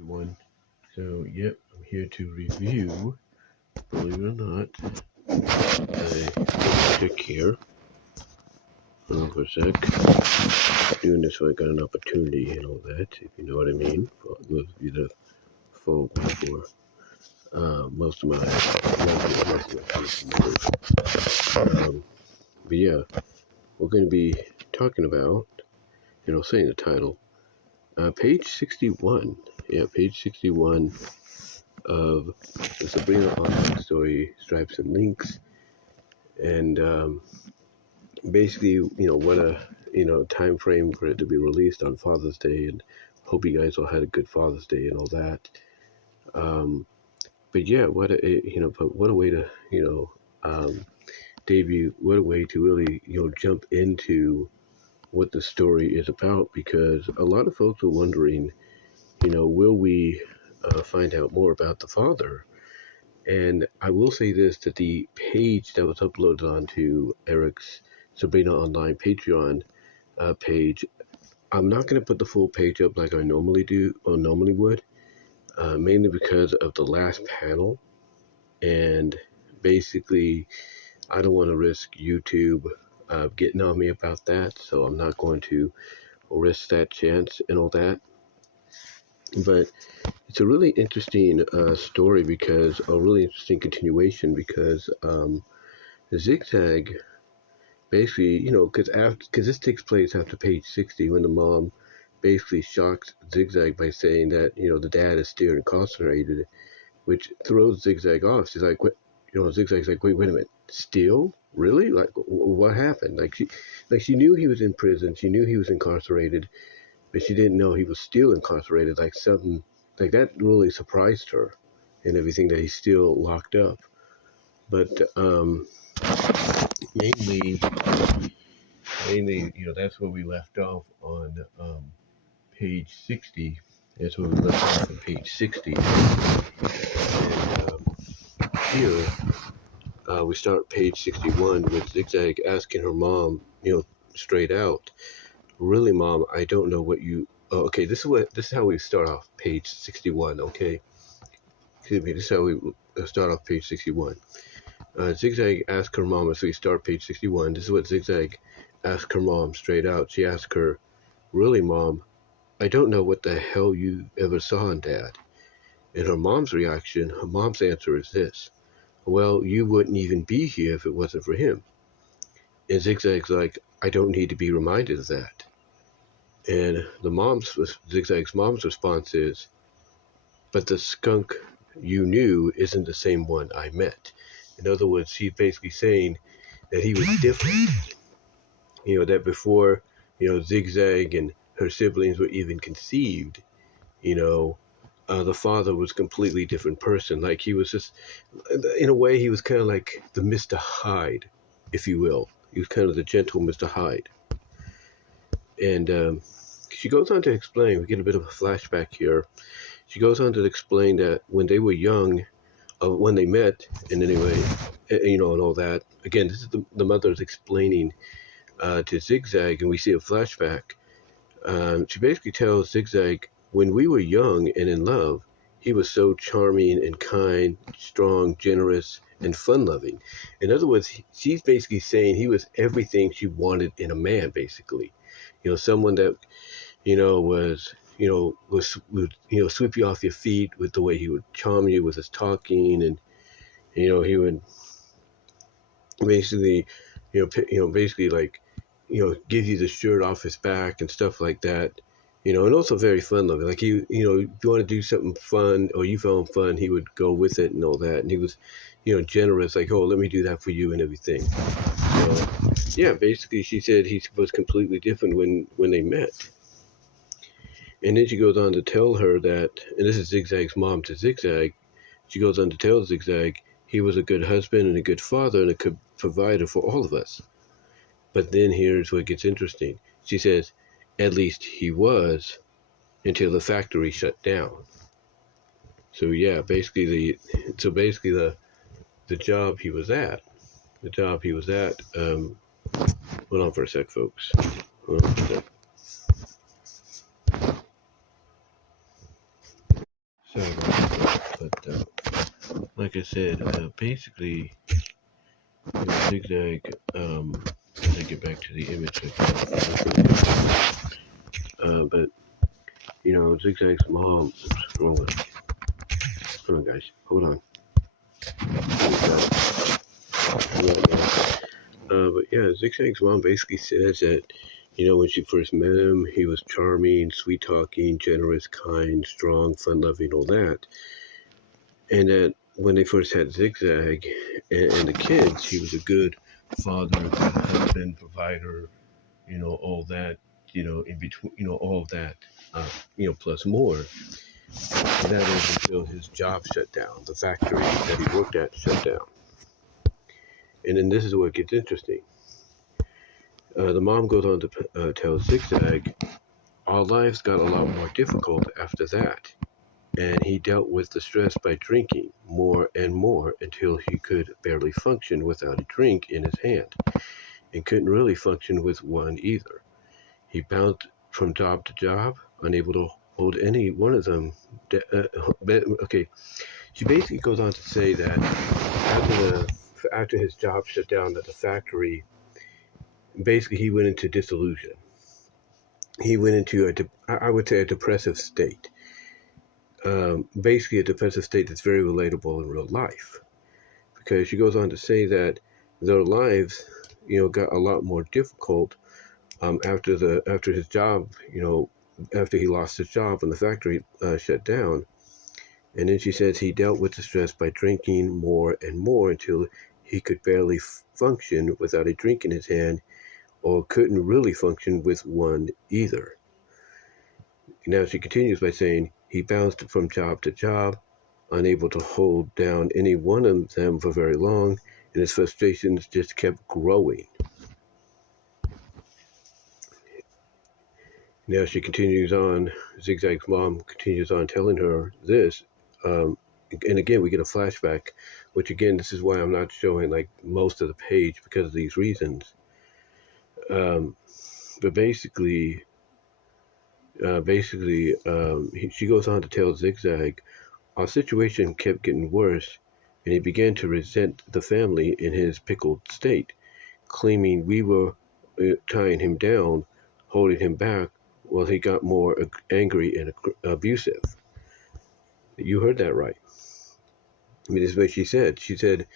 Everyone. So, yep, I'm here to review, believe it or not, a chick here. Hold on for a sec. Doing this so I got an opportunity and all that, if you know what I mean. For those of you that follow me for most of my but yeah, we're going to be talking about, and I'll say in the title, page 61. Yeah, page 61 of the Sabrina online story, Stripes and Links, and basically, what a time frame for it to be released on Father's Day, and hope you guys all had a good Father's Day and all that. But yeah, what a way to debut, what a way to really jump into what the story is about, because a lot of folks are wondering, will we find out more about the father? And I will say this, that the page that was uploaded onto Eric's Sabrina Online Patreon page, I'm not going to put the full page up like I normally do or normally would, mainly because of the last panel. And basically, I don't want to risk YouTube getting on me about that, so I'm not going to risk that chance and all that. But it's a really interesting story, because a really interesting continuation, because ZigZag basically, because this takes place after page 60, when the mom basically shocks ZigZag by saying that the dad is still incarcerated, which throws ZigZag off. She's like, what? ZigZag's like, wait a minute, still? Really? Like, what happened? Like she knew he was in prison, she knew he was incarcerated, but she didn't know he was still incarcerated. Like something like that really surprised her, and everything, that he's still locked up. But mainly, that's where we left off on page 60. That's where we left off on page 60. And here, we start page 61 with ZigZag asking her mom, straight out, really, Mom, I don't know what you... Oh, okay, this is how we start off page 61, okay? Excuse me, this is how we start off page 61. ZigZag asked her mom, as we start page 61, this is what ZigZag asked her mom straight out. She asked her, really, Mom, I don't know what the hell you ever saw in Dad. And her mom's answer is this: well, you wouldn't even be here if it wasn't for him. And ZigZag's like, I don't need to be reminded of that. And ZigZag's mom's response is, but the skunk you knew isn't the same one I met. In other words, she's basically saying that he was different. That before, ZigZag and her siblings were even conceived, the father was a completely different person. Like, he was just, in a way, he was kind of like the Mr. Hyde, if you will. He was kind of the gentle Mr. Hyde. And she goes on to explain, we get a bit of a flashback here. She goes on to explain that when they were young, when they met, and anyway, and all that. Again, this is the mother's explaining to ZigZag, and we see a flashback. She basically tells ZigZag, when we were young and in love, he was so charming and kind, strong, generous, and fun-loving. In other words, she's basically saying he was everything she wanted in a man, basically. Someone that, would sweep you off your feet with the way he would charm you with his talking, and, he would basically, basically like, give you the shirt off his back and stuff like that. And also very fun-loving. Like, if you want to do something fun, or you found fun, he would go with it and all that. And he was, generous, like, oh, let me do that for you and everything. Yeah, basically, she said he was completely different when they met. And then she goes on to tell her that, and this is ZigZag's mom to ZigZag, she goes on to tell ZigZag he was a good husband and a good father and a good provider for all of us. But then here's what gets interesting. She says, at least he was, until the factory shut down. So yeah, basically the job he was at, hold on for a sec, folks. Hold on for a sec. sorry about that, like I said, basically, ZigZag, as I get back to the image but, ZigZag's mom, hold on, guys, hold on. But yeah, ZigZag's mom basically says that, when she first met him, he was charming, sweet talking, generous, kind, strong, fun loving, all that. And that when they first had ZigZag and the kids, he was a good father, good husband, provider, all that, in between, all of that, plus more. And that was until his job shut down, the factory that he worked at shut down. And then this is where it gets interesting. The mom goes on to tell ZigZag, our lives got a lot more difficult after that. And he dealt with the stress by drinking more and more until he could barely function without a drink in his hand, and couldn't really function with one either. He bounced from job to job, unable to hold any one of them. Okay, she basically goes on to say that after his job shut down at the factory, basically he went into disillusion. He went into I would say a depressive state. Basically a depressive state that's very relatable in real life, because she goes on to say that their lives, got a lot more difficult after his job, after he lost his job and the factory shut down. And then she says he dealt with the stress by drinking more and more until he could barely function without a drink in his hand, or couldn't really function with one either. Now she continues by saying he bounced from job to job, unable to hold down any one of them for very long, and his frustrations just kept growing. Now she continues on, ZigZag's mom continues on telling her this, and again we get a flashback, which again, this is why I'm not showing like most of the page, because of these reasons. But basically, she goes on to tell ZigZag, our situation kept getting worse, and he began to resent the family in his pickled state, claiming we were tying him down, holding him back, while he got more angry and abusive. You heard that right. I mean, this is what she said. She said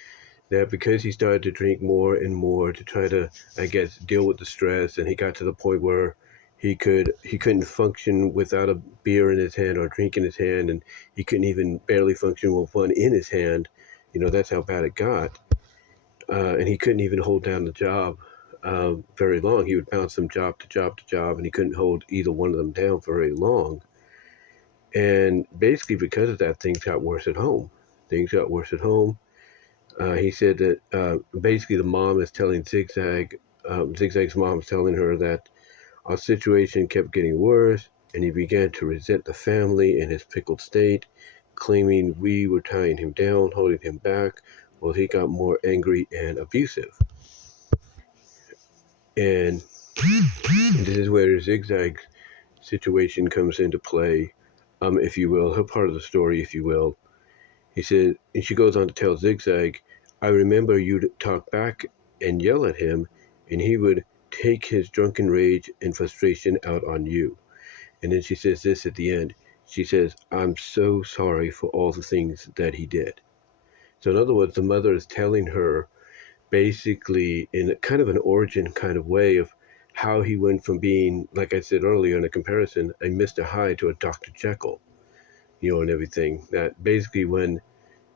that because he started to drink more and more to try to, I guess, deal with the stress, and he got to the point where he couldn't function without a beer in his hand or a drink in his hand, and he couldn't even barely function with one in his hand. That's how bad it got. And he couldn't even hold down the job very long. He would bounce from job to job to job, and he couldn't hold either one of them down for very long. And basically because of that, things got worse at home. He said that basically the mom is telling ZigZag, ZigZag's mom is telling her that our situation kept getting worse, and he began to resent the family in his pickled state, claiming we were tying him down, holding him back, while he got more angry and abusive. And this is where the ZigZag situation comes into play, if you will, her part of the story, if you will. He said, and she goes on to tell ZigZag, I remember you'd talk back and yell at him, and he would take his drunken rage and frustration out on you. And then she says this at the end. She says, I'm so sorry for all the things that he did. So in other words, the mother is telling her basically in a kind of an origin kind of way of how he went from being, like I said earlier in a comparison, a Mr. Hyde to a Dr. Jekyll, and everything. That basically when,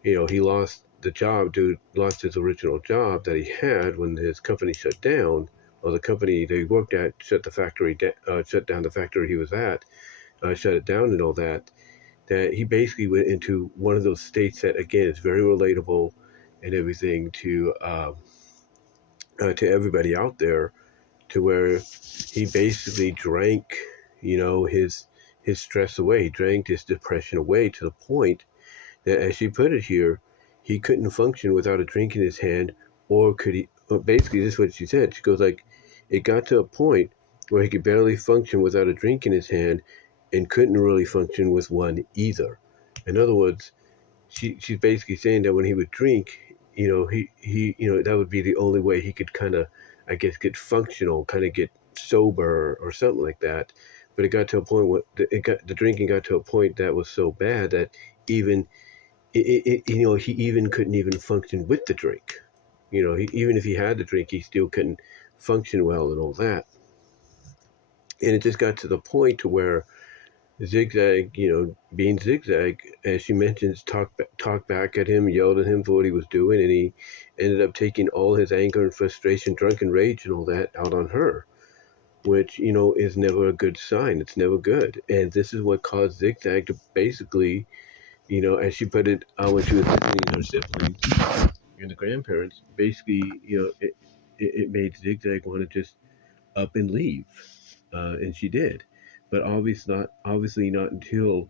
he lost the job, lost his original job that he had when his company shut down, or the company that he worked at shut down the factory he was at, shut it down and all that, that he basically went into one of those states that, again, is very relatable and everything to everybody out there, to where he basically drank, his stress away. He drank his depression away to the point that, as she put it here, he couldn't function without a drink in his hand, or could he, basically this is what she said. She goes like, it got to a point where he could barely function without a drink in his hand, and couldn't really function with one either. In other words, she's basically saying that when he would drink, that would be the only way he could kind of, I guess, get functional, kind of get sober or something like that. But it got to a point where the drinking got to a point that was so bad that even he even couldn't even function with the drink. Even if he had the drink, he still couldn't function well and all that. And it just got to the point to where ZigZag, being ZigZag, as she mentions, talked back at him, yelled at him for what he was doing, and he ended up taking all his anger and frustration, drunken rage, and all that out on her, which is never a good sign. It's never good, and this is what caused ZigZag to basically, as she put it, when she was visiting her siblings and the grandparents, basically, it made ZigZag want to just up and leave, and she did, but obviously not until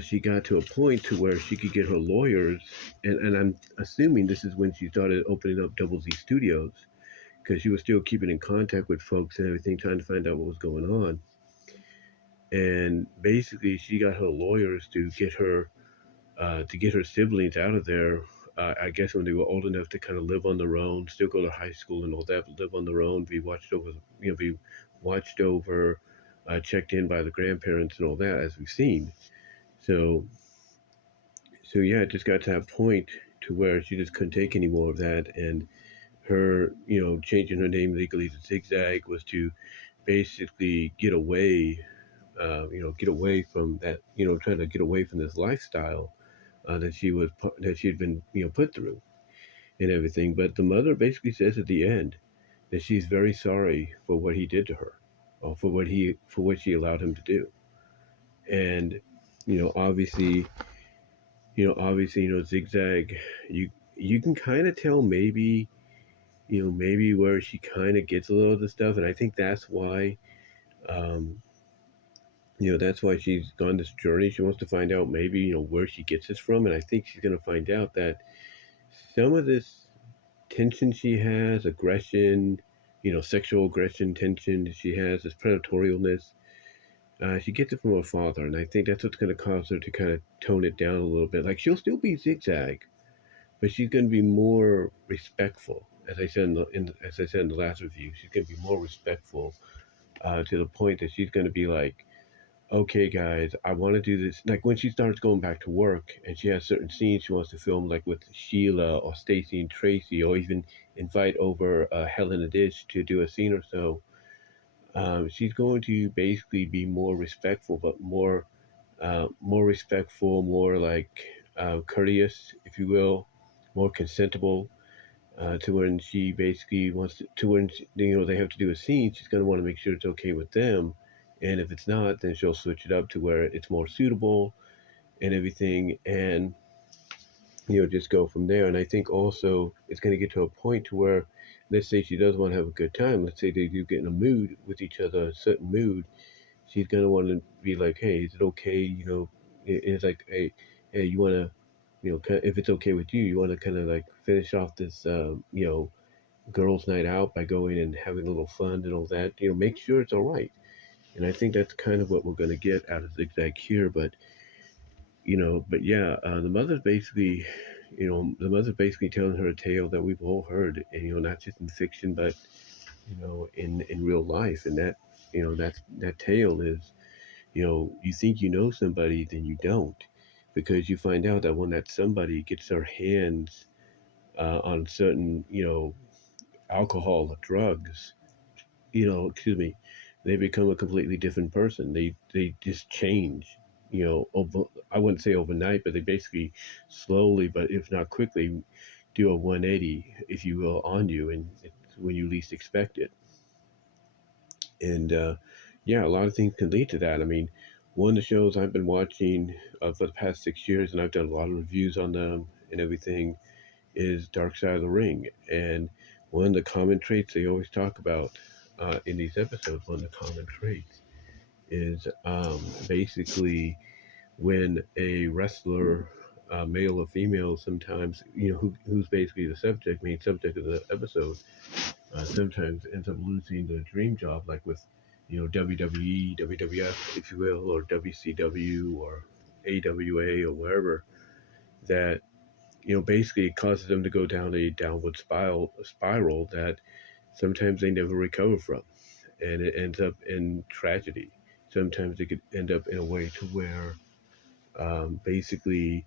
she got to a point to where she could get her lawyers, and I'm assuming this is when she started opening up Double Z Studios, because she was still keeping in contact with folks and everything, trying to find out what was going on. And basically, she got her lawyers to get her siblings out of there. I guess when they were old enough to kind of live on their own, still go to high school and all that, but live on their own, be watched over, checked in by the grandparents and all that, as we've seen. So, so yeah, it just got to that point to where she just couldn't take any more of that, and her, changing her name legally to ZigZag was to basically get away, get away from that, trying to get away from this lifestyle that she had been, put through and everything. But the mother basically says at the end that she's very sorry for what he did to her, or for what she allowed him to do, and you know, obviously, ZigZag, you can kind of tell maybe, maybe where she kind of gets a little of the stuff, and I think um, that's why she's gone this journey. She wants to find out maybe, where she gets this from, and I think she's going to find out that some of this tension she has, aggression, sexual aggression, tension she has, this predatorialness, she gets it from her father, and I think that's what's going to cause her to kind of tone it down a little bit. Like, she'll still be ZigZag, but she's going to be more respectful. As I said as I said in the last review, she's going to be more respectful, to the point that she's going to be like, okay, guys, I want to do this. Like, when she starts going back to work and she has certain scenes she wants to film, like with Sheila or Stacy and Tracy, or even invite over Helen Dish to do a scene or so, she's going to basically be more respectful, but more respectful, more like courteous, if you will, more consentable, to when she basically to when they have to do a scene, she's going to want to make sure it's okay with them, and if it's not, then she'll switch it up to where it's more suitable and everything, and just go from there. And I think also it's going to get to a point to where, let's say she does want to have a good time, let's say they do get in a mood with each other, a certain mood, she's going to want to be like, hey, is it okay, it's like, hey, you want to, if it's okay with you, you want to kind of like finish off this, girls' night out by going and having a little fun and all that. Make sure it's all right. And I think that's kind of what we're going to get out of ZigZag here. But yeah, the mother's basically telling her a tale that we've all heard, and not just in fiction, but in real life. And that tale is, you think you know somebody, then you don't, because you find out that when that somebody gets their hands on certain, alcohol or drugs, excuse me, they become a completely different person. They just change. I wouldn't say overnight, but they basically slowly, but if not quickly, do a 180, if you will, on you, and it's when you least expect it. And yeah, a lot of things can lead to that. I mean, one of the shows I've been watching for the past 6 years, and I've done a lot of reviews on them and everything, is Dark Side of the Ring. And one of the common traits they always talk about in these episodes, one of the common traits is basically when a wrestler, male or female, sometimes, who's basically the main subject of the episode, sometimes ends up losing the dream job, like with, WWE, WWF, if you will, or WCW, or AWA or wherever, that basically it causes them to go down a downward spiral that sometimes they never recover from, and it ends up in tragedy. Sometimes it could end up in a way to where basically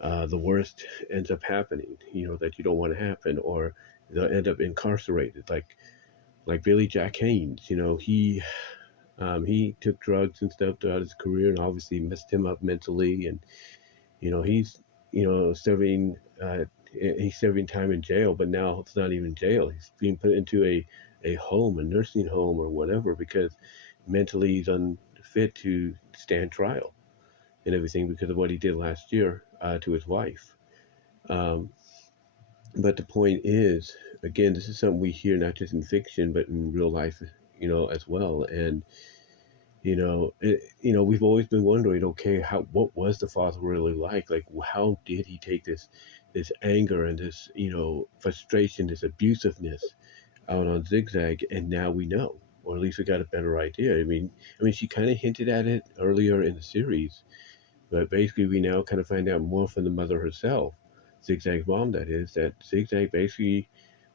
the worst ends up happening, that you don't want to happen, or they'll end up incarcerated, like Billy Jack Haynes. He took drugs and stuff throughout his career, and obviously messed him up mentally. And he's serving he's serving time in jail, but now it's not even jail. He's being put into a home, a nursing home, or whatever, because mentally he's unfit to stand trial and everything because of what he did last year to his wife. Um, but the point is, again, this is something we hear not just in fiction but in real life, as well. And we've always been wondering, okay, what was the father really like? Like, how did he take this anger and this frustration, this abusiveness out on ZigZag? And now we know, or at least we got a better idea. I mean, she kind of hinted at it earlier in the series, but basically we now kind of find out more from the mother herself, ZigZag's mom, that is, that ZigZag basically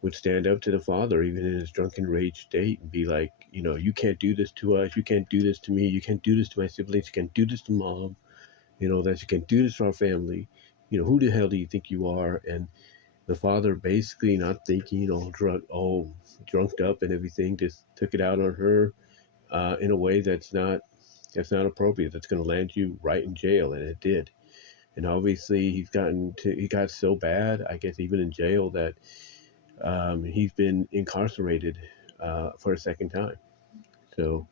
would stand up to the father even in his drunken rage state and be like, you can't do this to us, you can't do this to me, you can't do this to my siblings, you can't do this to mom, that you can't do this to our family, who the hell do you think you are? And the father, basically not thinking, all drunked up and everything, just took it out on her in a way that's not appropriate, that's going to land you right in jail. And it did. And obviously he got so bad, I guess, even in jail, that he's been incarcerated for a second time. So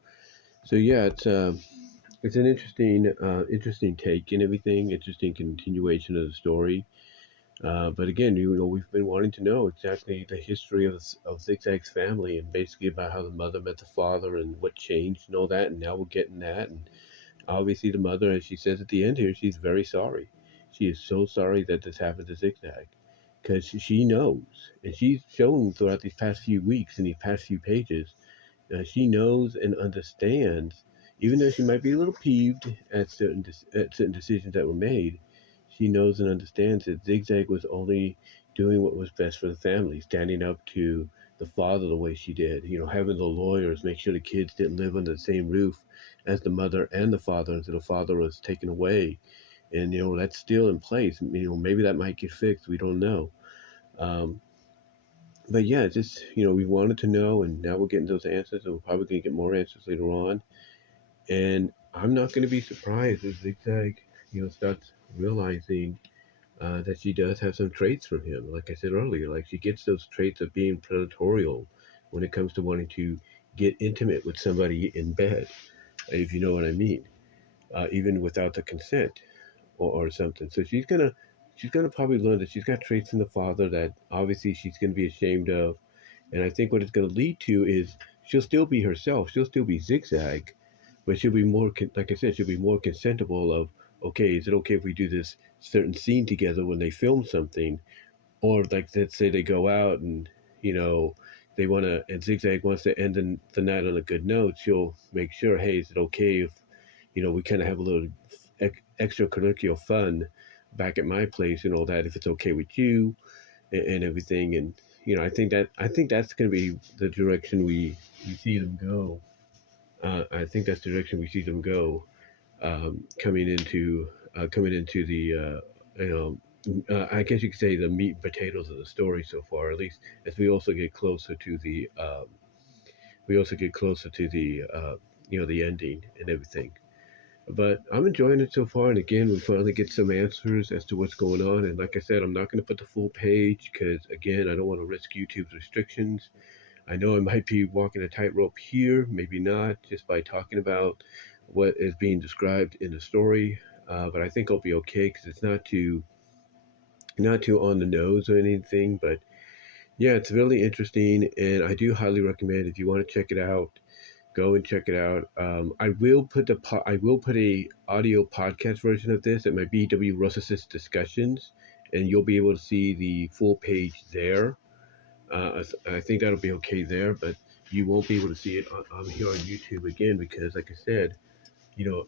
yeah, it's an interesting take and everything, interesting continuation of the story. But again, we've been wanting to know exactly the history of ZigZag's family, and basically about how the mother met the father and what changed and all that. And now we're getting that. And obviously the mother, as she says at the end here, she's very sorry. She is so sorry that this happened to ZigZag, because she knows, and she's shown throughout these past few weeks and these past few pages, she knows and understands, even though she might be a little peeved at certain decisions that were made. She knows and understands that ZigZag was only doing what was best for the family, standing up to the father the way she did. Having the lawyers make sure the kids didn't live under the same roof as the mother and the father until the father was taken away. And that's still in place. Maybe that might get fixed. We don't know. Um, but yeah, just we wanted to know, and now we're getting those answers, and we're probably gonna get more answers later on. And I'm not gonna be surprised if ZigZag, starts realizing that she does have some traits from him. Like I said earlier, like she gets those traits of being predatorial when it comes to wanting to get intimate with somebody in bed, if you know what I mean, even without the consent or something. So she's gonna probably learn that she's got traits in the father that obviously she's gonna be ashamed of. And I think what it's gonna lead to is she'll still be herself. She'll still be ZigZag, but she'll be more, like I said, she'll be more consentable of, okay, is it okay if we do this certain scene together when they film something? Or like, let's say they go out and, they want to, and ZigZag wants to end the night on a good note. She'll make sure, hey, is it okay if, we kind of have a little extracurricular fun back at my place and all that, if it's okay with you, and everything. And, I think that's going to be the direction we see them go. I think that's the direction we see them go, coming into the I guess you could say the meat and potatoes of the story so far. At least as we also get closer to the ending and everything. But I'm enjoying it so far, and again, we finally get some answers as to what's going on. And like I said, I'm not going to put the full page because, again, I don't want to risk YouTube's restrictions. I know I might be walking a tightrope here, maybe not, just by talking about what is being described in the story. But I think I'll be okay because it's not too on the nose or anything. But yeah, it's really interesting, and I do highly recommend, if you want to check it out, go and check it out. I will put a audio podcast version of this at my BW Russicist discussions, and you'll be able to see the full page there. I think that'll be okay there, but you won't be able to see it on here on YouTube again because, like I said,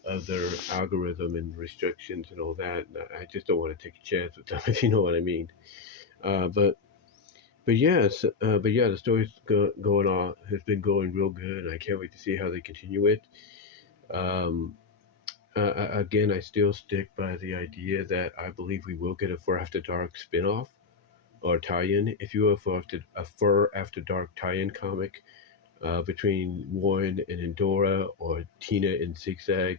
of their algorithm and restrictions and all that. And I just don't want to take a chance with them, if you know what I mean. Uh, but but yeah, the story's going on has been going real good, and I can't wait to see how they continue it. Um, Again, I still stick by the idea that I believe we will get a Fur After Dark spinoff or tie-in, if you will, for a Fur After Dark tie-in comic between Warren and Endora, or Tina and ZigZag,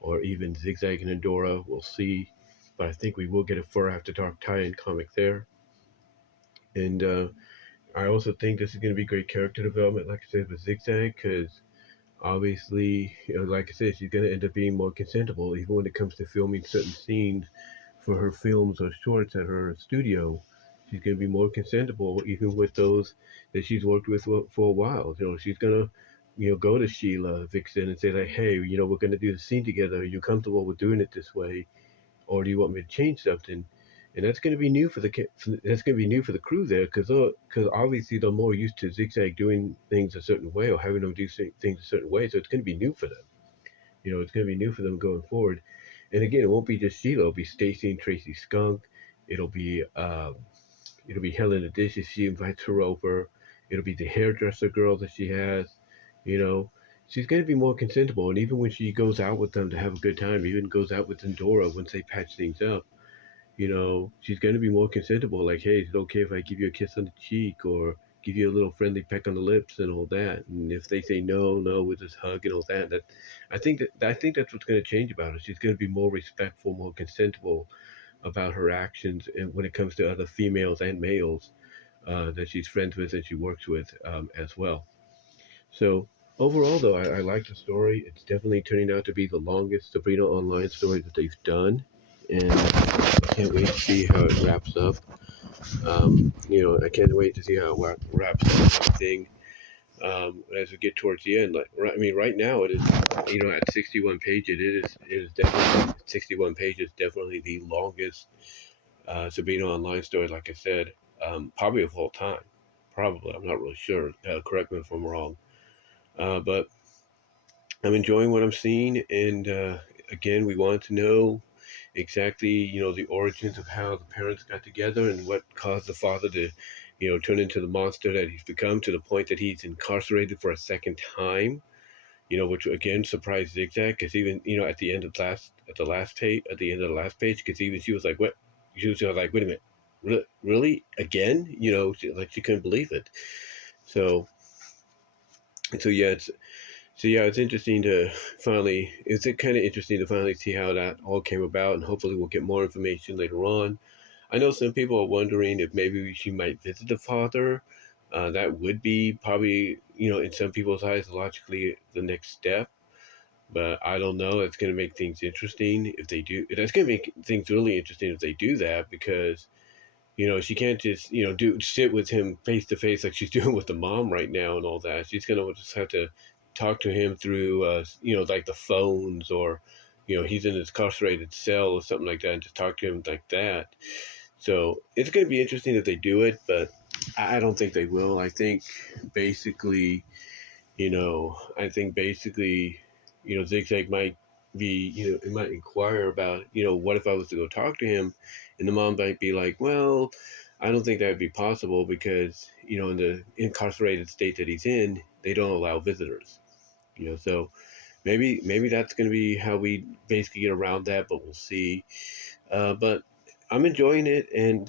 or even ZigZag and Endora. We'll see, but I think we will get a Fur After Dark tie-in comic there. And I also think this is going to be great character development, like I said, with ZigZag, because obviously, like I said, she's going to end up being more consentable, even when it comes to filming certain scenes for her films or shorts at her studio. She's going to be more consentable, even with those that she's worked with for a while. She's going to, go to Sheila Vixen and say like, hey, we're going to do the scene together. Are you comfortable with doing it this way, or do you want me to change something? And that's going to be new that's going to be new for the crew there, because obviously they're more used to ZigZag doing things a certain way or having them do things a certain way. So it's going to be new for them. It's going to be new for them going forward. And again, it won't be just Sheila. It'll be Stacy and Tracy Skunk. It'll be Helen the Dish if she invites her over. It'll be the hairdresser girl that she has. You know, she's going to be more consentable. And even when she goes out with them to have a good time, even goes out with Endora once they patch things up, she's going to be more consentable. Like, hey, is it okay if I give you a kiss on the cheek or give you a little friendly peck on the lips and all that? And if they say no, no, with this hug and all that, I think that's what's going to change about her. She's going to be more respectful, more consentable about her actions, and when it comes to other females and males that she's friends with and she works with as well. So overall, though, I like the story. It's definitely turning out to be the longest Sabrina Online story that they've done, and I can't wait to see how it wraps up. I can't wait to see how it wraps up and everything as we get towards the end. Like, I mean, right now it is, at 61 pages, it is definitely 61 pages, definitely the longest Sabrina Online story. Like I said, probably of all time. Probably, I'm not really sure. Correct me if I'm wrong. But I'm enjoying what I'm seeing, and again, we want to know exactly, the origins of how the parents got together and what caused the father to, turn into the monster that he's become, to the point that he's incarcerated for a second time. Which again surprised ZigZag, because even, at the end of the last page, because even she was like, "What?" She was like, "Wait a minute, really again?" She couldn't believe it. So, yeah, it's interesting to finally. It's kind of interesting to finally see how that all came about, and hopefully we'll get more information later on. I know some people are wondering if maybe she might visit the father. That would be probably, in some people's eyes, logically the next step. But I don't know. It's going to make things interesting if they do. That's going to make things really interesting if they do that, because she can't just, do sit with him face to face like she's doing with the mom right now and all that. She's gonna just have to talk to him through, like the phones, or, he's in his incarcerated cell or something like that, and just talk to him like that. So it's gonna be interesting if they do it, but I don't think they will. Basically, basically, ZigZag might be, it might inquire about, what if I was to go talk to him, and the mom might be like, well, I don't think that would be possible because, in the incarcerated state that he's in, they don't allow visitors. So maybe that's going to be how we basically get around that, but we'll see. But I'm enjoying it, and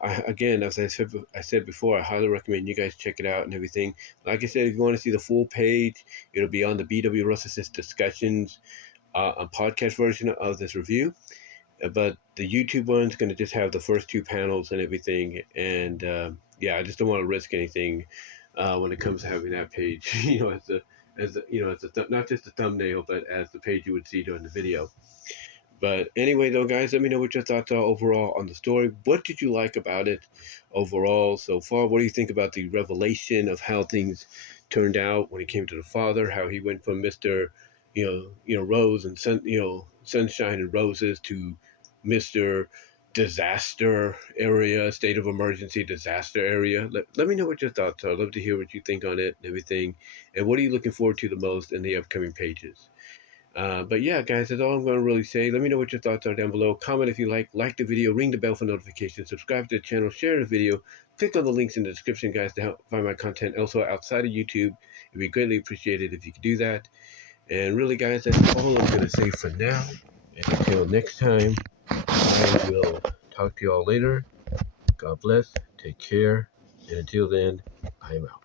again, as I said before, I highly recommend you guys check it out and everything. Like I said, if you want to see the full page, it'll be on the BW Russell Discussions a podcast version of this review. But the YouTube one's going to just have the first two panels and everything, and yeah, I just don't want to risk anything when it comes to having that page, not just the thumbnail, but as the page you would see during the video. But anyway, though, guys, let me know what your thoughts are overall on the story. What did you like about it overall so far? What do you think about the revelation of how things turned out when it came to the father? How he went from Mr. Rose and Sunshine and Roses to Mr. Disaster area, state of emergency disaster area. Let me know what your thoughts are. I'd love to hear what you think on it and everything. And what are you looking forward to the most in the upcoming pages? But yeah, guys, that's all I'm going to really say. Let me know what your thoughts are down below. Comment if you like the video, ring the bell for notifications, subscribe to the channel, share the video, click on the links in the description, guys, to help find my content also outside of YouTube. It'd be greatly appreciated if you could do that. And really, guys, that's all I'm going to say for now. And until next time, I will talk to you all later. God bless, take care, and until then, I am out.